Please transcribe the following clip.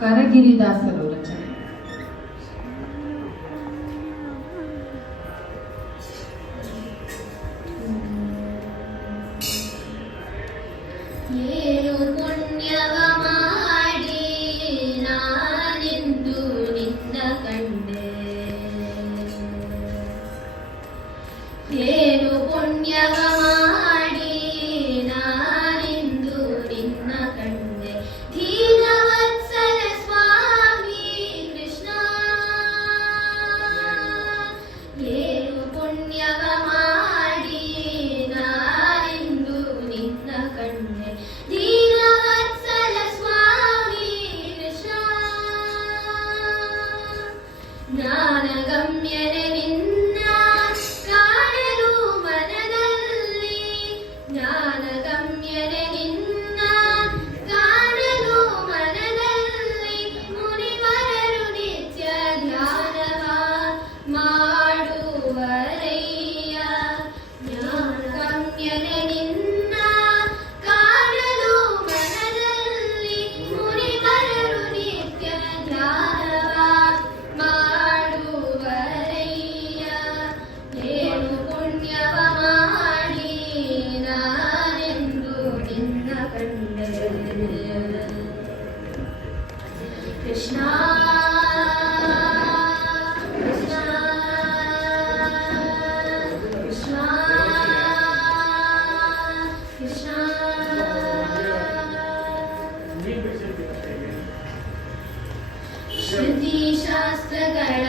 ಕರಗಿರಿದಾಸರು ರಚನೆ. ಏನು ಪುಣ್ಯವ ಮಾಡಿ ನಾನೆಂದು ನಿನ್ನ ಕಂಡೆ, ಏನು ಪುಣ್ಯವ ಮಾಡಿ ನಾನೆಂದು ನಿನ್ನ ಕಂಡೆ, ದೀನವತ್ಸಲ ಸ್ವಾಮಿ ಕೃಷ್ಣ. ಏನು ಪುಣ್ಯವ ಮಾಡಿ ನಾನೆಂದು ನಿನ್ನ ಕಂಡೆ, ದೀನವತ್ಸಲ ಸ್ವಾಮಿ ಕೃಷ್ಣ. ಜ್ಞಾನಗಮ್ಯನೆ ನಿನ್ನ ಕಾಣಲು ಮನದಲ್ಲಿ, ಜ್ಞಾನಗಮ್ಯನೆ ನಿನ್ನ ಕಾಣಲು ಮನದಲ್ಲಿ, ಮುನಿವರರು ನಿತ್ಯ ಧ್ಯಾನವ ಮಾಡುವರಯ್ಯ. ಜ್ಞಾನಗಮ್ಯನೆ ನಿನ್ನ ಕಾಣಲು ಮನದಲ್ಲಿ, ಮುನಿವರರು ನಿತ್ಯ ಧ್ಯಾನವ ಮಾಡುವರಯ್ಯ. ಏನು ಪುಣ್ಯವ ಮಾಡಿ ನಾನೆಂದು ನಿನ್ನ ಕಂಡೆ, ಕೃಷ್ಣ ಕೃಷ್ಣ ಕೃಷ್ಣ ಕೃಷ್ಣ. ಶ್ರುತಿ ಶಾಸ್ತ್ರಗಳ